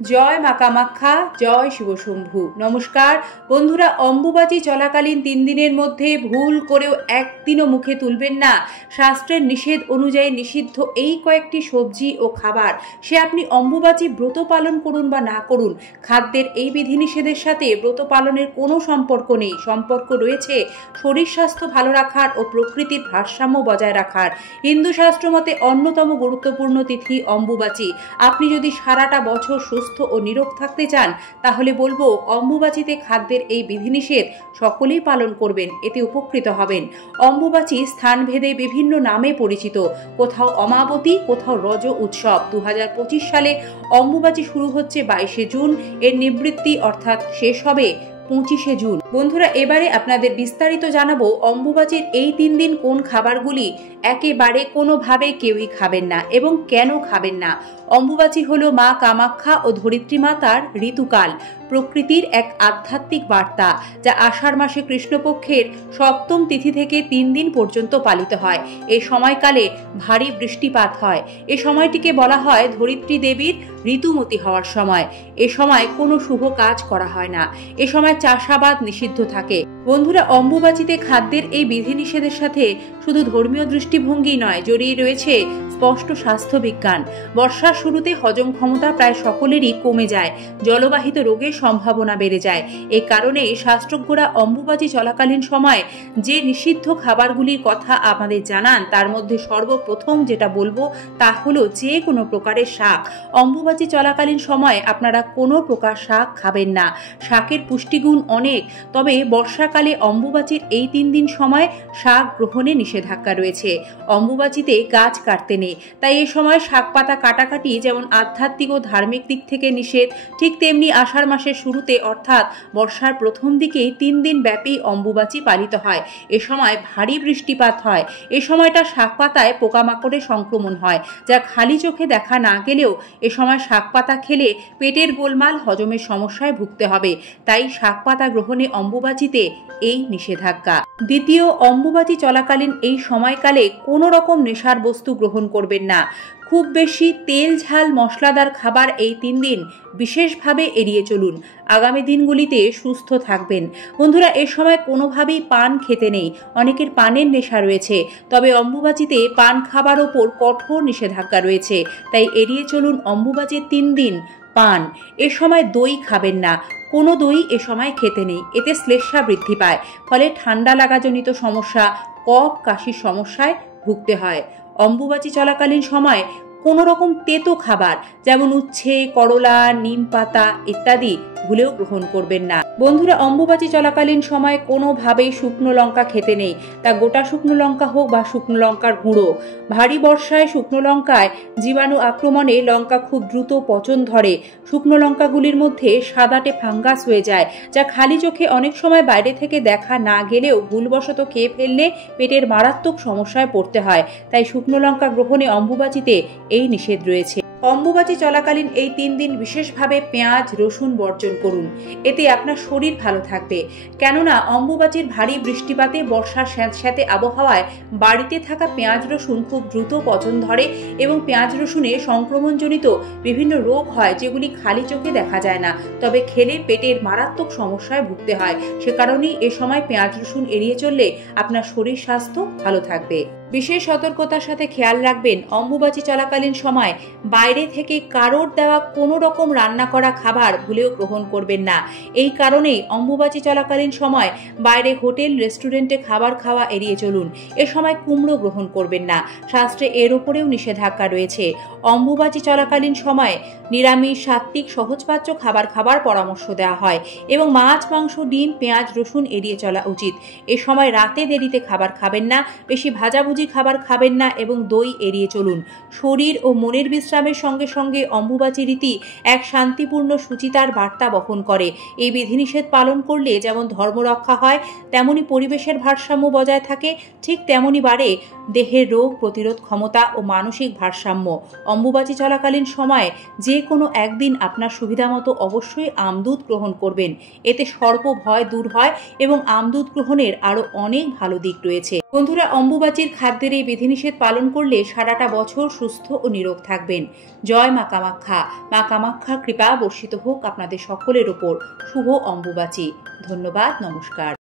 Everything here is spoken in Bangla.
জয় মা কামাখ্যা, জয় শিবশম্ভু। নমস্কার বন্ধুরা, অম্বুবাচী চলাকালীন 3 দিনের মধ্যে ভুল করেও একদিনও মুখে তুলবেন না শাস্ত্রের নিষেধ অনুযায়ী নিষিদ্ধ এই কয়েকটি সবজি ও খাবার। সে আপনি অম্বুবাচী ব্রত পালন করুন বা না করুন, খাদ্যের এই বিধিনিষেধের সাথে ব্রত পালনের কোনো সম্পর্ক নেই। সম্পর্ক রয়েছে শরীর স্বাস্থ্য ভালো রাখার ও প্রকৃতির ভারসাম্য বজায় রাখার। হিন্দু শাস্ত্র মতে অন্যতম গুরুত্বপূর্ণ তিথি অম্বুবাচী। আপনি যদি সারাটা বছর সুস্থ ও নিরোগ থাকতে চান তাহলে বলবো অম্বুবাচীতে খাদ্যের এই বিধিনিষেধ সকলেই পালন করবেন, এতে উপকৃত হবেন। অম্বুবাচী স্থানভেদে বিভিন্ন নামে পরিচিত, কোথাও অমাবতী, কোথাও রজ উৎসব। 2025 সালে অম্বুবাচী শুরু হচ্ছে 22শে জুন, এর নিবৃত্তি অর্থাৎ শেষ হবে 25শে জুন। বন্ধুরা, এবারে আপনাদের বিস্তারিত জানাবো অম্বুবাচীর এই 3 দিন কোন খাবারগুলি একেবারে কোনোভাবে কেউই খাবেন না এবং কেন খাবেন না। অম্বুবাচী হলো মা কামাখ্যা ও ধরিত্রী মাতার ঋতুকাল, প্রকৃতির এক আধ্যাত্মিক বার্তা, যা আষাঢ় মাসে কৃষ্ণপক্ষের 7ম তিথি থেকে 3 দিন পর্যন্ত পালিত হয়। এই সময়কালে ভারী বৃষ্টিপাত হয়। এ সময়টিকে বলা হয় ধরিত্রী দেবীর ঋতুমতী হওয়ার সময়। এ সময় কোনো শুভ কাজ করা হয় না। এ সময় চাষাবাদ নিষিদ্ধ থাকে। বন্ধুরা, অম্বুবাচীতে খাদ্যের এই বিধিনিষেধের সাথে শুধু ধর্মীয় দৃষ্টিভঙ্গি নয়, জড়িয়ে রয়েছে স্পষ্ট স্বাস্থ্য বিজ্ঞান। বর্ষার শুরুতে হজম ক্ষমতা প্রায় সকলেরই কমে যায়, জলবাহিত রোগের সম্ভাবনা বেড়ে যায়। এ কারণে শাস্ত্রজ্ঞরা অম্বুবাচী চলাকালীন সময় যে নিষিদ্ধ খাবারগুলির কথা আমাদের জানান, তার মধ্যে সর্বপ্রথম যেটা বলবো তা হলো যে কোনো প্রকারের শাক। অম্বুবাচী চলাকালীন সময় আপনারা কোনো প্রকার শাক খাবেন না। শাকের পুষ্টিগুণ অনেক, তবে বর্ষাকালে অম্বুবাচীর এই 3 দিন সময় শাক গ্রহণে নিষেধাজ্ঞা রয়েছে। অম্বুবাচীতে গাছ কাটতে নেই, তাই এ সময় শাক পাতা কাটাকাটি যেমন আধ্যাত্মিক ও ধার্মিক দিক থেকে নিষেধ, ঠিক তেমনি আষাঢ় মাসের শুরুতে অর্থাৎ বর্ষার প্রথম দিকেই 3 দিন ব্যাপী অম্বুবাচী পালিত হয়। এ সময় ভারী বৃষ্টিপাত হয়। এ সময়টা শাক পাতায় পোকামাকড়ের সংক্রমণ হয়, যা খালি চোখে দেখা না গেলেও এ সময় শাক পাতা খেলে পেটের গোলমাল, হজমের সমস্যায় ভুগতে হবে। তাই শাক পাতা গ্রহণে অম্বুবাচীতে এই নিষেধাজ্ঞা। দ্বিতীয়, অম্বুবাচী চলাকালীন এই সময়কালে কোনো রকম নেশার বস্তু গ্রহণ করবেন না। খুব বেশি তেল ঝাল মশলাদার খাবার এই 3 দিন বিশেষভাবে এড়িয়ে চলুন। আগামী দিনগুলিতে সুস্থ থাকবেন। বন্ধুরা, এ সময় কোনোভাবেই পান খেতে নেই। অনেকের পানের নেশা রয়েছে, তবে অম্বুবাচীতে পান খাবার ওপর কঠোর নিষেধাজ্ঞা রয়েছে, তাই এড়িয়ে চলুন অম্বুবাচীর 3 দিন পান। এ সময় দই খাবেন না। কোনো দই এ সময় খেতে নেই, এতে শ্লেষ্মা বৃদ্ধি পায়, ফলে ঠান্ডা লাগাজনিত সমস্যা, কফ কাশির সমস্যায় ভুগতে হয়। অম্বুবাচী চলাকালীন সময় কোনো রকম তেতো খাবার যেমন উচ্ছে, করলা, নিম পাতা ইত্যাদি ভুলেও গ্রহণ করবেন না। বন্ধুরা, অম্বুবাচী চলাকালীন সময় কোনোভাবেই শুকনো লঙ্কা খেতে নেই, তা গোটা শুকনো লঙ্কা হোক বা শুকনো লঙ্কার গুঁড়ো। ভারী বর্ষায় শুকনো লঙ্কায় জীবাণু আক্রমণে লঙ্কা খুব দ্রুত পচন ধরে। শুকনো লঙ্কাগুলির মধ্যে সাদাটে ফাঙ্গাস হয়ে যায়, যা খালি চোখে অনেক সময় বাইরে থেকে দেখা না গেলেও ভুলবশত খেয়ে ফেললে পেটের মারাত্মক সমস্যায় পড়তে হয়। তাই শুকনো লঙ্কা গ্রহণে অম্বুবাচীতে এই নিষেধ রয়েছে। অম্বুবাচী চলাকালীন এই 3 দিন বিশেষভাবে পেঁয়াজ রসুন বর্জন করুন, এতে আপনার শরীর ভালো থাকবে। কেননা অম্বুবাচীর ভারী বৃষ্টিপাতে, বর্ষার স্যাঁতস্যাঁতে আবহাওয়ায় বাড়িতে থাকা পেঁয়াজ রসুন খুব দ্রুত পচন ধরে এবং পেঁয়াজ রসুনে সংক্রমণজনিত বিভিন্ন রোগ হয়, যেগুলি খালি চোখে দেখা যায় না, তবে খেলে পেটের মারাত্মক সমস্যায় ভুগতে হয়। সে কারণেই এ সময় পেঁয়াজ রসুন এড়িয়ে চললে আপনার শরীর স্বাস্থ্য ভালো থাকবে। বিশেষ সতর্কতার সাথে খেয়াল রাখবেন, অম্বুবাচী চলাকালীন সময় বাইরে থেকে কারোর দেওয়া কোনো রকম রান্না করা খাবার ভুলেও গ্রহণ করবেন না। এই কারণেই অম্বুবাচী চলাকালীন সময় বাইরে হোটেল রেস্টুরেন্টে খাবার খাওয়া এড়িয়ে চলুন। এ সময় কুমড়ো গ্রহণ করবেন না, শাস্ত্রে এর ওপরেও নিষেধাজ্ঞা রয়েছে। অম্বুবাচী চলাকালীন সময় নিরামিষ, সাত্ত্বিক, সহজপাচ্য খাবার খাবার পরামর্শ দেওয়া হয় এবং মাছ, মাংস, ডিম, পেঁয়াজ রসুন এড়িয়ে চলা উচিত। এ সময় রাতে দেরিতে খাবার খাবেন না, বেশি ভাজাভুজি খাবার খাবেন না এবং দই এড়িয়ে চলুন। শরীর ও মনের বিশ্রামের সঙ্গে সঙ্গে অম্বুবাচী রীতি এক শান্তিপূর্ণ সুচিতার বার্তা বহন করে। এই বিধিনিষেধ পালন করলে যেমন ধর্ম রক্ষা হয়, তেমনি পরিবেশের ভারসাম্য বজায় থাকে, ঠিক তেমনি বাড়ে দেহের রোগ প্রতিরোধ ক্ষমতা ও মানসিক ভারসাম্য। অম্বুবাচী চলাকালীন সময়ে যে কোনো একদিন আপনার সুবিধামতো অবশ্যই আমদুধ গ্রহণ করবেন, এতে সর্প ভয় দূর হয় এবং আমদুধ গ্রহণের আরও অনেক ভালো দিক রয়েছে। বন্ধুরা, অম্বুবাচীর খাদ্যের এই বিধিনিষেধ পালন করলে সারাটা বছর সুস্থ ও নিরোগ থাকবেন। জয় মা কামাখ্যা। মা কামাখ্যার কৃপা বর্ষিত হোক আপনাদের সকলের ওপর। শুভ অম্বুবাচী। ধন্যবাদ। নমস্কার।